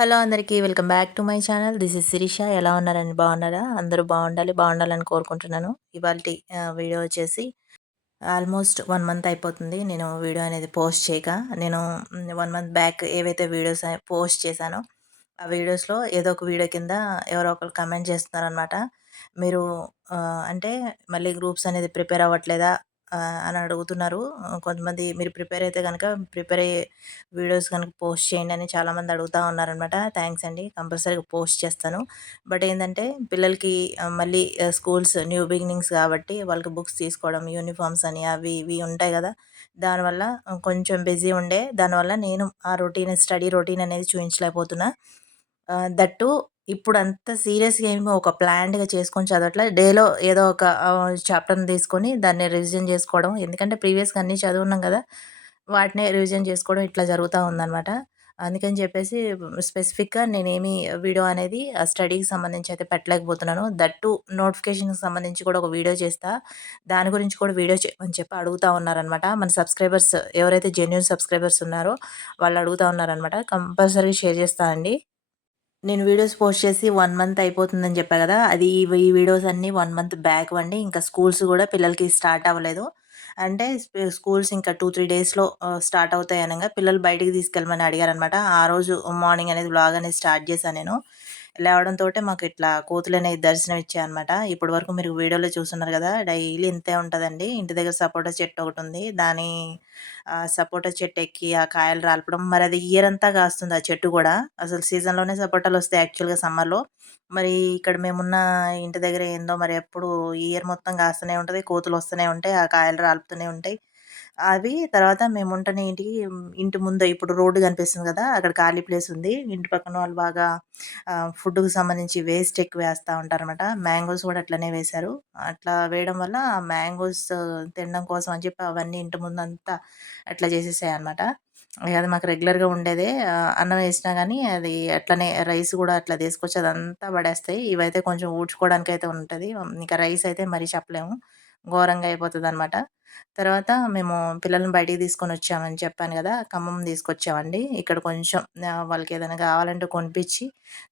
Hello అందరికీ welcome back to my channel. This is Shirisha. ఎలా ఉన్నారండి? బాగున్నారా? అందరూ బాగుండాలని కోరుకుంటున్నాను. ఇవాల్టి వీడియో వచ్చేసి ఆల్మోస్ట్ 1 మంత్ అయిపోతుంది నేను వీడియో అనేది పోస్ట్ చేయక. నేను 1 మంత్ బ్యాక్ ఏవైతే వీడియోస్ పోస్ట్ చేశానో ఆ వీడియోస్‌లో ఏదో ఒక వీడియో కింద ఎవరో ఒకళ్ళు కామెంట్ చేస్తున్నారనమాట. మీరు అంటే మళ్ళీ గ్రూప్స్ అనేది ప్రిపేర్ అవ్వట్లేదా అని అడుగుతున్నారు. కొంతమంది మీరు ప్రిపేర్ అయితే గనక ప్రిపేర్ అయ్యే వీడియోస్ గనుక పోస్ట్ చేయండి అని చాలామంది అడుగుతా ఉన్నారనమాట. థ్యాంక్స్ అండి. కంపల్సరీగా పోస్ట్ చేస్తాను. బట్ ఏందంటే పిల్లలకి మళ్ళీ స్కూల్స్ న్యూ బిగినింగ్స్ కాబట్టి వాళ్ళకి బుక్స్ తీసుకోవడం, యూనిఫార్మ్స్ అని అవి ఇవి ఉంటాయి గదా! దానివల్ల కొంచెం బిజీ ఉండే. దానివల్ల నేను ఆ రొటీన్ స్టడీ రొటీన్ అనేది చూయించలేకపోతున్నా. దట్ టూ ఇప్పుడంత సీరియస్‌గా ఏమి ఒక ప్లాన్డ్‌గా చేసుకొని చదవట్లే. డేలో ఏదో ఒక చాప్టర్‌ని తీసుకొని దాన్ని రివిజన్ చేసుకోవడం. ఎందుకంటే ప్రీవియస్‌గా అన్నీ చదువున్నాం గదా! వాటినే రివిజన్ చేసుకోవడం ఇట్లా జరుగుతా ఉందనమాట. అందుకని చెప్పేసి స్పెసిఫిక్‌గా నేనేమి వీడియో అనేది స్టడీకి సంబంధించి అయితే పెట్టలేకపోతున్నాను. దట్ టూ నోటిఫికేషన్‌కి సంబంధించి కూడా ఒక వీడియో చేస్తా. దాని గురించి కూడా వీడియో చేయమని చెప్పి అడుగుతా ఉన్నారనమాట. మన సబ్స్క్రైబర్స్ ఎవరైతే జెన్యూన్ సబ్స్క్రైబర్స్ ఉన్నారో వాళ్ళు అడుగుతా ఉన్నారనమాట. కంపల్సరీ షేర్ చేస్తా అండి. నేను వీడియోస్ పోస్ట్ చేసి 1 మంత్ అయిపోతుందని చెప్పా గదా! అది ఈ వీడియోస్ అన్నీ 1 మంత్ బ్యాక్‌వండి. ఇంకా స్కూల్స్ గూడా పిల్లలకి స్టార్ట్ అవ్వలేదు. అంటే స్కూల్స్ ఇంకా 2, 3 డేస్‌లో స్టార్ట్ అవుతాయి అనంగా పిల్లలు బయటికి తీసుకెళ్ళమని అడిగారనమాట. ఆ రోజు మార్నింగ్ అనేది వ్లాగ్ అనేది స్టార్ట్ చేశా నేను. లేవడంతోటే మాకు ఇట్లా కోతులనేవి దర్శనం ఇచ్చాయనమాట. ఇప్పటి వరకు మీరు వీడియోలో చూస్తున్నారు గదా! డైలీ ఇంతే ఉంటదండి. ఇంటి దగ్గర సపోటా చెట్టు ఒకటుంది. దాని సపోటా చెట్టు ఎక్కి ఆ కాయలు రాలపడం మరది ఇయర్ అంతా కాస్తుంది ఆ చెట్టు గూడా. అసలు సీజన్‌లోనే సపోటాలొస్తాయి యాక్చువల్‌గా సమ్మర్‌లో. మరి ఇక్కడ మేమున్న ఇంటి దగ్గర ఏందో మరి ఎప్పుడు ఈ ఇయర్ మొత్తం కాస్తూనే ఉంటది. కోతులొస్తూనే ఉంటాయి. ఆ కాయలు రాలుపుతూనే ఉంటాయి. అవి తర్వాత మేముంటున్న ఇంటి ముందు ఇప్పుడు రోడ్డు కనిపిస్తుంది గదా! అక్కడ ఖాళీ ప్లేస్ ఉంది. ఇంటి పక్కన వాళ్ళు బాగా ఫుడ్‌కి సంబంధించి వేస్ట్ ఎక్కువ వేస్తా ఉంటారనమాట. మ్యాంగోస్ గూడా అట్లనే వేశారు. అట్లా వేయడం వల్ల ఆ మ్యాంగోస్ తినడం కోసం అని చెప్పి అవన్నీ ఇంటి ముందంతా అట్లా చేసేసాయన్నమాట. ఇగ అది మాకు రెగ్యులర్‌గా ఉండేదే. అన్నం వేసినా గానీ అది అట్లనే రైస్ గూడా అట్లా తీసుకొచ్చి అదంతా పడేస్తాయి. ఇవైతే కొంచెం ఊడ్చుకోవడానికైతే ఉంటది. ఇంకా రైస్ అయితే మరీ చెప్పలేము. ఘోరంగా అయిపోతదనమాట. తర్వాత మేము పిల్లల్ని బయటికి తీసుకొనొచ్చామని చెప్పాను గదా! ఖమ్మం తీసుకొచ్చామండి. ఇక్కడ కొంచెం వాళ్ళకేదైనా గావాలంటే కొనిపిచ్చి,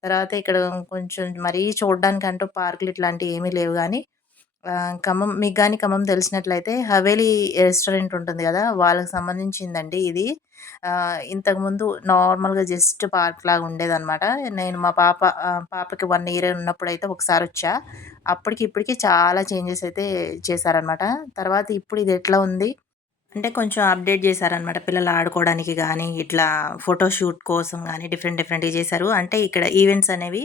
తర్వాత ఇక్కడ కొంచెం మరీ చూడ్డానికంటూ పార్కులు ఇట్లాంటియి ఏమీ లేవు గానీ ఖమ్మం మీకు గాని ఖమ్మం తెలిసినట్లయితే 'హవేలీ' రెస్టారెంట్ ఉంటుంది గదా! వాళ్ళకి సంబంధించిందండి ఇది. ఇంతకుముందు నార్మల్‌గా జస్ట్ పార్క్‌లాగా ఉండేదనమాట. నేను మా పాపకి 1 ఇయర్ ఉన్నప్పుడైతే ఒకసారొచ్చా. అప్పటికి ఇప్పటికి చాలా చేంజెస్ అయితే చేశారనమాట. తర్వాత ఇప్పుడు ఇదెట్లా ఉంది అంటే కొంచెం అప్‌డేట్ జేశారనమాట. పిల్లలు ఆడుకోవడానికి గానీ, ఇట్లా ఫోటోషూట్ కోసం గానీ డిఫరెంట్ డిఫరెంట్‌గా జేశారు. అంటే ఇక్కడ ఈవెంట్స్ అనేవి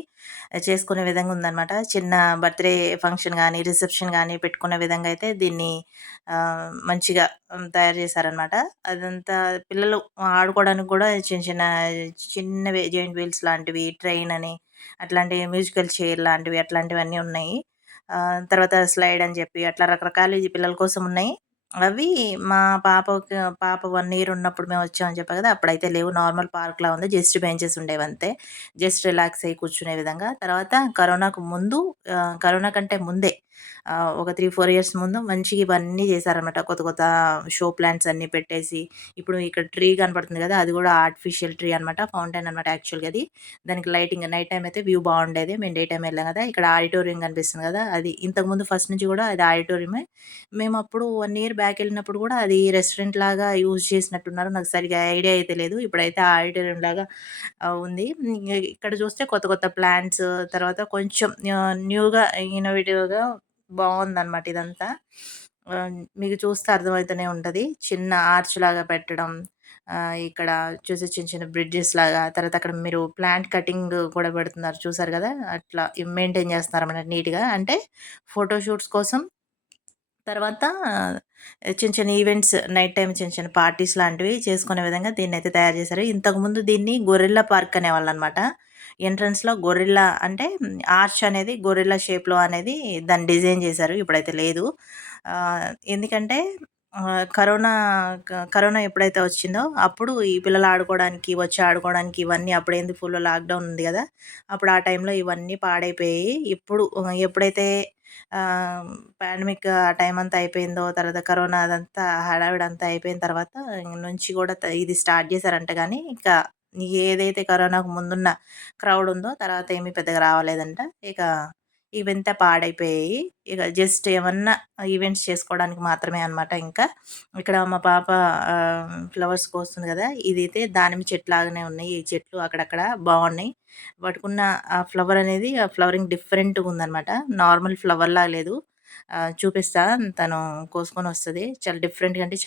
చేసుకునే విధంగా ఉందనమాట. చిన్న బర్త్‌డే ఫంక్షన్ గానీ, రిసెప్షన్ గానీ పెట్టుకునే విధంగా అయితే దీన్ని మంచిగా తయారు జేశారనమాట. అదంతా పిల్లలు ఆడుకోవడానికి గూడా చిన్నవి జెయింట్ వీల్స్ లాంటివి, ట్రైన్ అని, అట్లాంటివి మ్యూజికల్ చైర్ లాంటివి అట్లాంటివన్నీ ఉన్నాయి. తర్వాత స్లైడ్ అని జెప్పి అట్లా రకరకాలు ఈ పిల్లల కోసం ఉన్నాయి. అవి మా పాప 1 ఇయర్ ఉన్నప్పుడు మేమొచ్చామని చెప్పా గదా! అప్పుడైతే లేవు. నార్మల్ పార్క్‌లా ఉంది. జస్ట్ బెంచెస్ ఉండేవంతే. జస్ట్ రిలాక్స్ అయ్యి కూర్చునే విధంగా. తర్వాత కరోనా కంటే ముందే ఒక 3, 4 ఇయర్స్ ముందు మంచిగా ఇవన్నీ చేశారనమాట. కొత్త కొత్త షో ప్లాంట్స్ అన్నీ పెట్టేసి, ఇప్పుడు ఇక్కడ ట్రీ కనపడుతుంది గదా! అది గూడా ఆర్టిఫిషియల్ ట్రీ అనమాట. ఫౌంటైన్ అనమాట యాక్చువల్‌గా అది. దానికి లైటింగ్ నైట్ టైమ్ అయితే వ్యూ బావుండేది. మేము డే టైమ్ ఎళ్ళాం గదా! ఇక్కడ ఆడిటోరియం కనిపిస్తుంది గదా! అది. ఇంతకుముందు ఫస్ట్ నుంచి గూడా అది ఆడిటోరియమే. మేమప్పుడు 1 ఇయర్ బ్యాక్ ఎళ్ళినప్పుడు గూడా అది రెస్టారెంట్‌లాగా యూజ్ చేసినట్టున్నారు. నాకు సరిగ్గా ఐడియా అయితే లేదు. ఇప్పుడైతే ఆడిటోరియంలాగా ఉంది. ఇక్కడ చూస్తే కొత్త కొత్త ప్లాంట్స్ తర్వాత కొంచెం న్యూగా ఇన్నోవేటివ్‌గా బావుందనమాట ఇదంతా. మీకు చూస్తే అర్థమైతూనే ఉంటది. చిన్న ఆర్చ్‌లాగా పెట్టడం, ఇక్కడ చూసి చిన్న చిన్న బ్రిడ్జెస్‌లాగా తర్వాత అక్కడ మీరు ప్లాంట్ కటింగ్ కూడా పెడుతున్నారు చూసారు గదా! అట్లా మెయింటైన్ చేస్తున్నారన్నమాట నీట్‌గా. అంటే ఫోటో షూట్స్ కోసం తర్వాత చిన్న చిన్న ఈవెంట్స్ నైట్ టైమ్ చిన్న చిన్న పార్టీస్ లాంటివి చేసుకునే విధంగా దీన్నైతే తయారు చేశారు. ఇంతకుముందు దీన్ని గొరిల్లా పార్క్ అనేవాళ్ళనమాట. ఎంట్రన్స్‌లో గొరిల్లా అంటే ఆర్చ్ అనేది గొరిల్లా షేప్‌లో అనేది దాన్ని డిజైన్ చేశారు. ఇప్పుడైతే లేదు. ఎందుకంటే కరోనా కరోనా ఎప్పుడైతే వచ్చిందో అప్పుడు ఈ పిల్లలు ఆడుకోవడానికి, వచ్చి ఆడుకోవడానికి ఇవన్నీ అప్పుడేంది ఫుల్ లాక్‌డౌన్ ఉంది గదా! అప్పుడు ఆ టైంలో ఇవన్నీ పాడైపోయాయి. ఇప్పుడు ఎప్పుడైతే ఆహ్, పాండమిక్ ఆ టైం అంతా అయిపోయిందో, తర్వాత కరోనా అదంతా హడావిడంతా అయిపోయిన తర్వాత నుంచి గూడా ఇది స్టార్ట్ జేశారంట గానీ, ఇంకా ఏదైతే కరోనాకు ముందున్న క్రౌడ్ ఉందో తర్వాత ఏమీ పెద్దగా రావలేదంట. ఇక ఇవంతా పాడైపోయాయి. ఇక జస్ట్ ఏమన్నా ఈవెంట్స్ చేసుకోవడానికి మాత్రమే అనమాట ఇంకా. ఇక్కడ మా పాప ఫ్లవర్స్ కోస్తుంది గదా! ఇదైతే దానిమ్మ చెట్టులాగానే ఉన్నాయి. ఈ చెట్లు అక్కడక్కడ బావున్నాయి. వాటికున్న ఆ ఫ్లవర్ అనేది ఆ ఫ్లవరింగ్ డిఫరెంట్‌గుందనమాట. నార్మల్ ఫ్లవర్‌లాగా లేదు. చూపిస్తా తను కోసుకొనొస్తది. చాలా డిఫరెంట్‌గా అంటే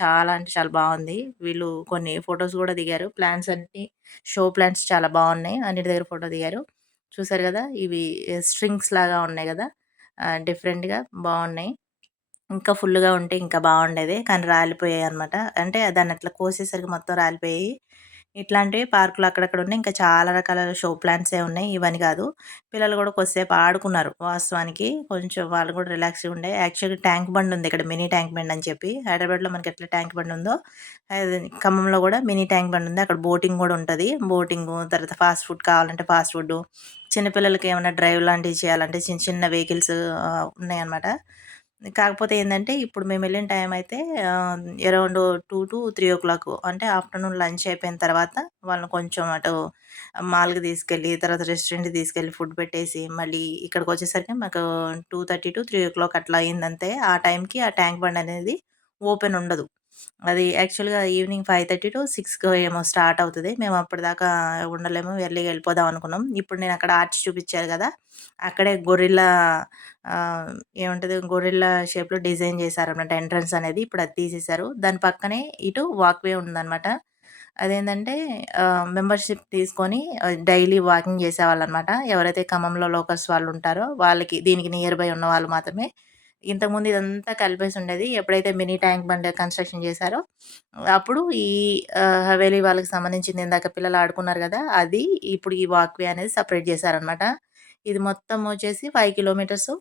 చాలా బావుంది. వీళ్ళు కొన్ని ఫోటోస్ గూడా దిగారు. ప్లాంట్స్ అన్నీ షో ప్లాంట్స్ చాలా బావున్నాయి. అన్నిటి దగ్గర ఫోటో దిగారు. చూసారు గదా! ఇవి స్ట్రింగ్స్ లాగా ఉన్నాయి గదా! డిఫరెంట్‌గా బావున్నాయి. ఇంకా ఫుల్లుగా ఉంటే ఇంకా బావుండేది. కానీ రాలిపోయాయనమాట. అంటే దాన్నట్లా కోసేసరికి మొత్తం రాలిపోయాయి. ఇట్లాంటివి పార్కులో అక్కడక్కడ ఉన్నాయి. ఇంకా చాలా రకాల షో ప్లాంట్సే ఉన్నాయి. ఇవని గాదు. పిల్లలు గూడా కొద్దిసేపు ఆడుకున్నారు వాస్తవానికి. కొంచెం వాళ్ళు గూడా రిలాక్స్‌గా ఉండే. యాక్చువల్‌గా ట్యాంక్ బండ్ ఉంది ఇక్కడ మినీ ట్యాంక్ బండ్ అని చెప్పి. హైదరాబాద్‌లో మనకెట్లా ట్యాంక్ బండ్ ఉందో, అది ఖమ్మంలో గూడా మినీ ట్యాంక్ బండ్ ఉంది. అక్కడ బోటింగ్ గూడా ఉంటది. బోటింగు, తర్వాత ఫాస్ట్ ఫుడ్ కావాలంటే ఫాస్ట్ ఫుడ్డు, చిన్న పిల్లలకి ఏమన్నా డ్రైవ్ లాంటివి చేయాలంటే చిన్న చిన్న వెహికల్స్ ఉన్నాయన్నమాట. కాకపోతే ఏందంటే, ఇప్పుడు మేమెళ్ళిన టైం అయితే అరౌండ్ 2-3 అంటే ఆఫ్టర్‌నూన్ లంచ్ అయిపోయిన తర్వాత వాళ్ళని కొంచెం అటు మాల్‌కి తీసుకెళ్ళి, తర్వాత రెస్టారెంట్‌కి తీసుకెళ్ళి ఫుడ్ పెట్టేసి, మళ్ళీ ఇక్కడికొచ్చేసరికి మాకు 2:30-3 అట్లా అయిందంతే. ఆ టైంకి ఆ ట్యాంక్ బండ్ అనేది ఓపెన్ ఉండదు. అది యాక్చువల్‌గా ఈవినింగ్ 5:30-6కో ఏమో స్టార్ట్ అవుతది. మేము అప్పటిదాకా ఉండలేము. ఎర్లీగా వెళ్ళిపోదాం అనుకున్నాం. ఇప్పుడు నేను అక్కడ ఆర్చ్ చూపిచ్చారు గదా! అక్కడే గొరిల్లా ఏముంటది గొరిల్లా షేప్‌లో డిజైన్ చేశారన్నమాట ఎంట్రన్స్ అనేది. ఇప్పుడు అది తీసేశారు. దాని పక్కనే ఇటు వాక్‌వే ఉందన్నమాట. అదేంటంటే మెంబర్‌షిప్ తీసుకొని డైలీ వాకింగ్ చేసేవాళ్ళనమాట. ఎవరైతే ఖమ్మంలో లోకల్స్ వాళ్ళుంటారో వాళ్ళకి దీనికి నియర్ బై ఉన్నవాళ్ళు మాత్రమే. ఇంతకుముందు ఇదంతా కలిపేసుండేది. ఎప్పుడైతే మినీ ట్యాంక్ బండ్ కన్‌స్ట్రక్షన్ చేశారో అప్పుడు ఈ హవేలీ వాళ్ళకి సంబంధించింది ఇందాక పిల్లలు ఆడుకున్నారు గదా! అది ఇప్పుడు ఈ వాక్‌వే అనేది సెపరేట్ చేశారనమాట. ఇది మొత్తం వచ్చేసి 5 కిలోమీటర్సు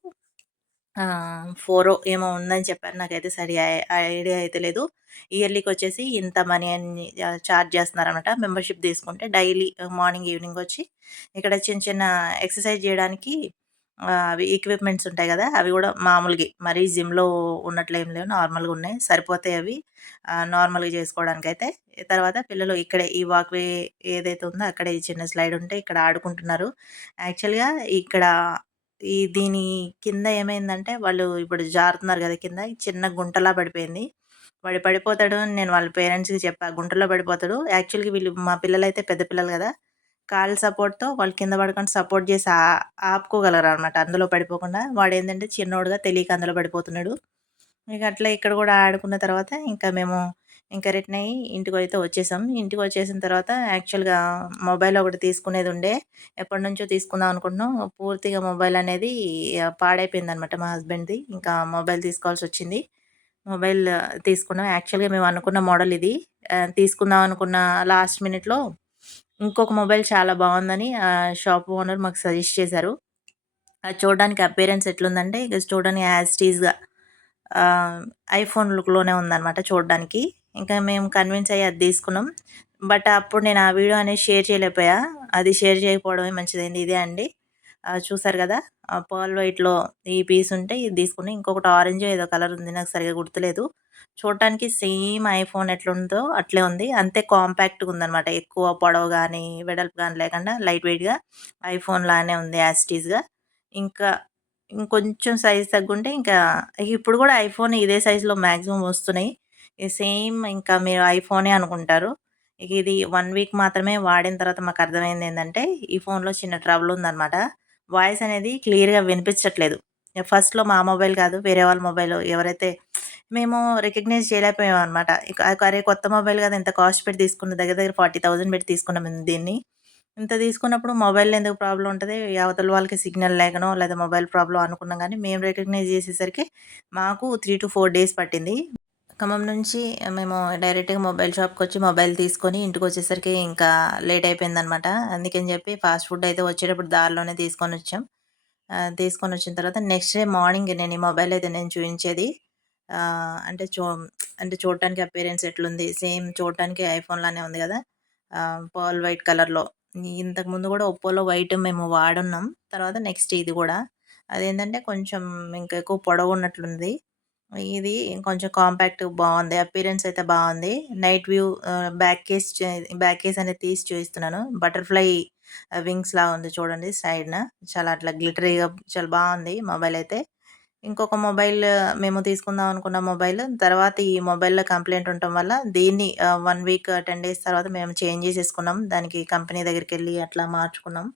4 ఏమో ఉందని చెప్పారు. నాకైతే సరి ఐడియా అయితే లేదు. ఇయర్లీకొచ్చేసి ఇంత మనీ అని చార్జ్ చేస్తున్నారనమాట. మెంబర్‌షిప్ తీసుకుంటే డైలీ మార్నింగ్, ఈవినింగ్ వచ్చి ఇక్కడ చిన్న చిన్న ఎక్సర్సైజ్ జేయడానికి అవి ఎక్విప్‌మెంట్స్ ఉంటాయి గదా! అవి గూడా మామూలుగే మరీ జిమ్‌లో ఉన్నట్లేం లేవు. నార్మల్‌గా ఉన్నాయి. సరిపోతాయి అవి నార్మల్‌గా చేసుకోవడానికైతే. తర్వాత పిల్లలు ఇక్కడే ఈ వాక్‌వే ఏదైతే ఉందో అక్కడే ఈ చిన్న స్లైడ్ ఉంటే ఇక్కడ ఆడుకుంటున్నారు. యాక్చువల్‌గా ఇక్కడ దీని కింద ఏమైందంటే వాళ్ళు ఇప్పుడు జారుతున్నారు గదా! కింద చిన్న గుంటలా పడిపోయింది. వాడు పడిపోతాడు అని నేను వాళ్ళ పేరెంట్స్‌కి చెప్పా. గుంటలో పడిపోతాడు. యాక్చువల్‌గా వీళ్ళు మా పిల్లలైతే పెద్ద పిల్లలు గదా! కాళ్ళ సపోర్ట్‌తో వాళ్ళు కింద పడకుండా సపోర్ట్ చేసి ఆపుకోగలరనమాట. అందులో పడిపోకుండా. వాడేందంటే చిన్నోడుగా తెలియక అందులో పడిపోతున్నాడు. ఇక అట్లా ఇక్కడ గూడా ఆడుకున్న తర్వాత ఇంకా మేము ఇంకా రిటర్న్ అయ్యి ఇంటికైతే వచ్చేసాం. ఇంటికొచ్చేసిన తర్వాత యాక్చువల్‌గా మొబైల్ ఒకటి తీసుకునేదుండే. ఎప్పటినుంచో తీసుకుందాం అనుకుంటున్నాం. పూర్తిగా మొబైల్ అనేది పాడైపోయిందనమాట మా హస్బెండ్‌ది. ఇంకా మొబైల్ తీసుకోవాల్సొచ్చింది. మొబైల్ తీసుకున్నాం. యాక్చువల్‌గా మేము అనుకున్న మోడల్ ఇది. తీసుకుందాం అనుకున్న లాస్ట్ మినిట్‌లో ఇంకొక మొబైల్ చాలా బావుందని షాప్ ఓనర్ మాకు సజెస్ట్ చేశారు. అది చూడడానికి అపియరెన్స్ ఎట్లుందంటే, ఇక చూడడానికి యాజ్ ఇట్ ఈస్‌గా ఆహ్, ఐఫోన్ లుక్‌లోనే ఉందనమాట చూడడానికి. ఇంకా మేము కన్విన్స్ అయ్యి అది తీసుకున్నాం. బట్ అప్పుడు నేను ఆ వీడియో అనేది షేర్ చేయలేకపోయా. అది షేర్ చేయకపోవడమే మంచిదైంది. ఇదే అండి. చూసారు గదా! పర్ల్ వైట్‌లో ఈ పీస్ ఉంటే ఇది తీసుకున్నా. ఇంకొకటి ఆరెంజో ఏదో కలర్ ఉంది. నాకు సరిగ్గా గుర్తులేదు. చూడటానికి సేమ్ ఐఫోన్ ఎట్లుందో అట్లే ఉంది. అంతే కాంపాక్ట్‌గా ఉందనమాట. ఎక్కువ పొడవు గాని, వెడల్పు గాని లేకుండా లైట్ వెయిట్‌గా ఐఫోన్ లానే ఉంది యాజ్ ఇట్ ఈస్‌గా. ఇంకా ఇంకొంచెం సైజ్ తగ్గుంటే ఇంకా ఇప్పుడు గూడా ఐఫోన్ ఇదే సైజ్‌లో మాక్సిమం వస్తున్నాయి. సేమ్ ఇంకా మీరు ఐఫోనే అనుకుంటారు. ఇక ఇది 1 వీక్ మాత్రమే వాడిన తర్వాత మాకర్థమైందేందంటే, ఈ ఫోన్‌లో చిన్న ట్రబుల్ ఉందనమాట. వాయిస్ అనేది క్లియర్‌గా వినిపించట్లేదు. ఫస్ట్‌లో మా మొబైల్ కాదు వేరే వాళ్ళ మొబైల్ ఎవరైతే మేము రికగ్నైజ్ చేయలేకపోయామనమాట. ఇక అరే! కొత్త మొబైల్ కదా! ఇంత కాస్ట్ పెట్టి తీసుకున్న దగ్గర దగ్గర 40,000 పెట్టి తీసుకున్నాం దీన్ని. ఇంత తీసుకున్నప్పుడు మొబైల్‌లో ఎందుకు ప్రాబ్లమ్ ఉంటది? అవతల వాళ్ళకి సిగ్నల్ లేకనో, లేదా మొబైల్ ప్రాబ్లమ్ అనుకున్నాం గానీ, మేము రికగ్నైజ్ చేసేసరికి మాకు 3-4 డేస్ పట్టింది. ఖమ్మం నుంచి మేము డైరెక్ట్‌గా మొబైల్ షాప్‌కొచ్చి మొబైల్ తీసుకొని ఇంటికొచ్చేసరికి ఇంకా లేట్ అయిపోయిందనమాట. అందుకని చెప్పి ఫాస్ట్ ఫుడ్ అయితే వచ్చేటప్పుడు దారిలోనే తీసుకొనొచ్చాం. తీసుకొనొచ్చిన తర్వాత నెక్స్ట్ డే మార్నింగ్ నేను ఈ మొబైల్ అయితే నేను చూయించేది. ఆహ్, అంటే చూ అంటే చూడటానికి అపియరెన్స్ ఎట్లుంది, సేమ్ చూడటానికి ఐఫోన్ లానే ఉంది గదా! పర్ల్ వైట్ కలర్‌లో. ఇంతకుముందు గూడా ఒప్పోలో వైట్ మేము వాడున్నాం. తర్వాత నెక్స్ట్ ఇది గూడా. అదేంటంటే కొంచెం ఇంకా ఎక్కువ పొడవున్నట్లుంది. ఇది కొంచెం కాంపాక్ట్ బావుంది. అపియరెన్స్ అయితే బావుంది. నైట్ వ్యూ బ్యాక్ కేస్ అనేది తీసి చూయిస్తున్నాను. బటర్‌ఫ్లై వింగ్స్‌లా ఉంది చూడండి సైడ్‌న. చాలా అట్లా గ్లిటరీగా చాలా బావుంది మొబైలయితే. ఇంకొక మేము తీసుకుందాం అనుకున్న తర్వాత ఈ మొబైల్‌లో కంప్లెయింట్ ఉండటం వల్ల దీన్ని 1 వీక్, 10 డేస్ తర్వాత మేము చేంజ్ చేసేసుకున్నాం. దానికి కంపెనీ దగ్గరికెళ్ళి అట్లా మార్చుకున్నాం.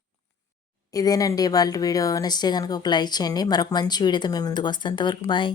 ఇదేనండి ఇవాల్టి వీడియో. నచ్చితే గనుక ఒక లైక్ చేయండి. మరొక మంచి వీడియోతో మీ ముందుకొస్తా. అంతవరకు బాయ్.